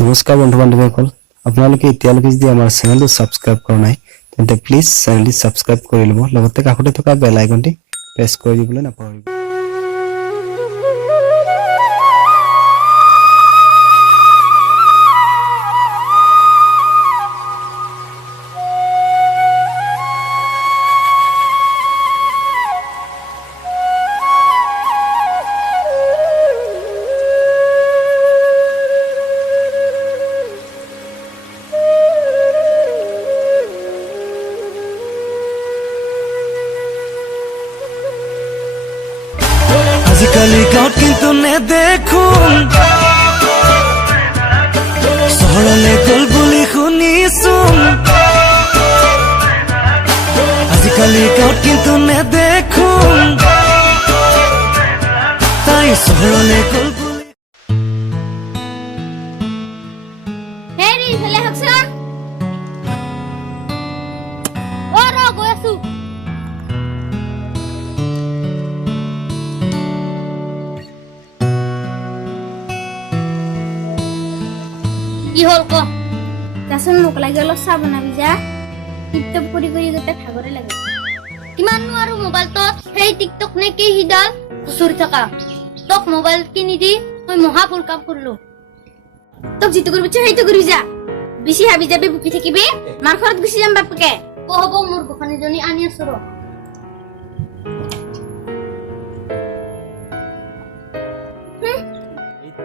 নমস্কাৰ বন্ধু বান্ধৱীসকল, আপোনালোকে এতিয়ালৈকে যদি আমাৰ চেনেলটো ছাবস্ক্ৰাইব কৰা নাই তেন্তে প্লিজ চেনেলটি ছাবস্ক্ৰাইব কৰি ল'ব, লগতে কাষতে থকা বেল আইকনটি প্ৰেছ কৰি দিবলৈ নাপাহৰিব। আজিকালি গাঁৱত কিন্তু নেদেখোঁ, চহৰলৈ গ'ল বুলি শুনিছোঁ। আজিকালি গাঁৱত কিন্তু নেদেখোঁ, তাই চহৰলৈ গ'ল বুলি। হেৰি ইফালে হকচোন। গৈ আছো। কি হল ক? যাচোন মোক লাগে অলপ চাহ বনাবি যা। টিকটক কৰি কৰি গোটেই ভাগৰে লাগে। কিমাননো আৰু মোবাইলটো সেই টিকটক নে কি সিডাল খুচৰি থকা। তোক মোবাইল কিনি দি মই মহা ভুল কাম কৰিলো। তোক যিটো কৰিব ইচ্ছা সেইটো কৰি যা। বেছি হাবি যাবি বুকি থাকিবি, মাৰ ঘৰত গুচি যাম বাপকে। হ'ব মোৰ গোসানীজনী আনি আছো ৰ।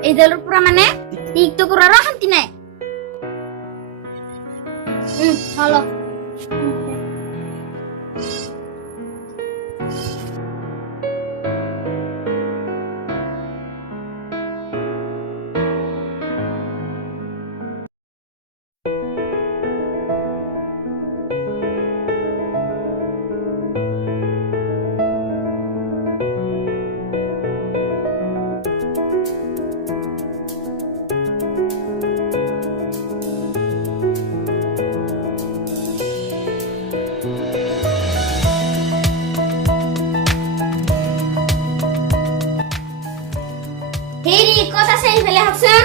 এইডালৰ পৰা মানে টিকটকৰ আৰু শান্তি নাই। হলো হেৰি ক'ত আছে ইফালে হকচোন।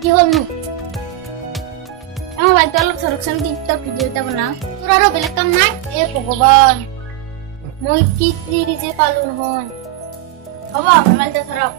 কি হলনো? আমার বাড়িতে অলপ ধরকচোন, টিকটক ভিডিও এটা বনাও। তোর আরো বেলেগ কাম নাই? এ ভগবান, মই কি যে পালো নহয়। হ'ব মোবাইলটা ধরক।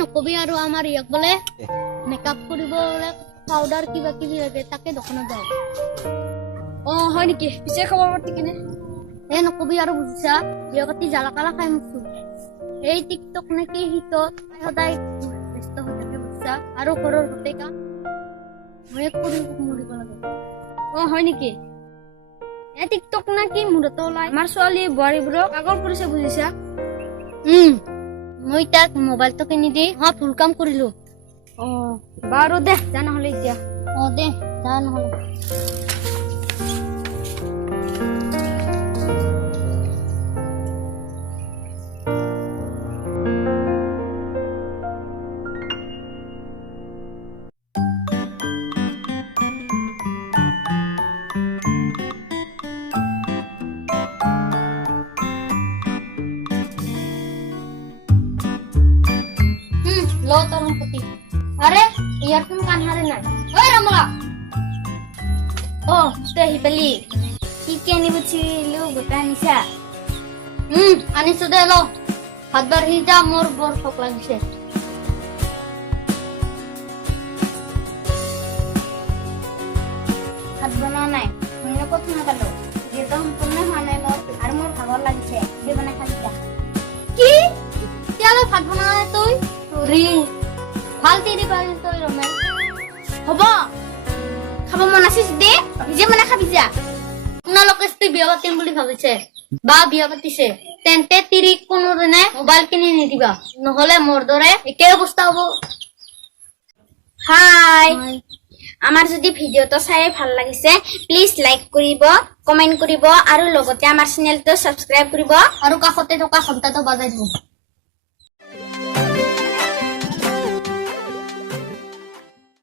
নকবি আৰু আমাৰ ইয়াক বোলে মেকআপ কৰিব বোলে পাউডাৰ কিবা কিবি লাগে, তাকে দোকানত যাওঁ। হয় নেকি? পিছে খবৰ পাতি কেনে? নকবি আৰু বুজিছা, বিয়া পাতি জ্বালা কালা খাই মুছো। এই টিকটক নে কি হিতত সদায় ব্যস্ত হৈ থাকে বুজিছা, আৰু ঘৰৰ গোটেই কাম ময়ে কৰি মৰিব লাগে। হয় নেকি? টিকটক নে কি মূৰতো ওলাই আমাৰ ছোৱালী বোৱাৰীবোৰক পাগল কৰিছে বুজিছা। মই তাক মোবাইলটো কিনি দি ভুল কাম কৰিলো। বাৰু দে যা নহলে এতিয়া। দে যা নহলে। লো তরুণ পতি। আরে ইয়ারফোন কান হারে নাই। ওই রমলা, তে হিপালি কি কি আনি বুঝিলো গোটা আনিছা? আনিছো দে লো। ভাত বাঢ়ি যা, মোৰ বৰ ভোক লাগিছে। ভাত বনাই ক'ত নাপালো যিহেতু সম্পূৰ্ণ হোৱা নাই মোৰ আৰু মোৰ ভাগৰ লাগিছে কি বনাই খালি যা কি তেতিয়ালৈ ভাত বনালে তই ৰি ভাল তিৰি পাৰি তই ৰমেন হ'ব খাব মন আছে দে নিজে বনাই খাবি যা আপোনালোকে তুই বিয়া পাতিম বুলি ভাবিছে বা বিয়া পাতিছে তেন্তে তিৰি কোনো দিনে মোবাইল কিনি নিদিবা নহলে মোৰ দৰে একে অৱস্থা হ'ব হাই আমাৰ যদি ভিডিঅ'টো চাই ভাল লাগিছে প্লিজ লাইক কৰিব কমেন্ট কৰিব আৰু লগতে আমাৰ চেনেলটো সাবস্ক্ৰাইব কৰিব আৰু কাষতে থকা ঘণ্টাটো বজাই দিব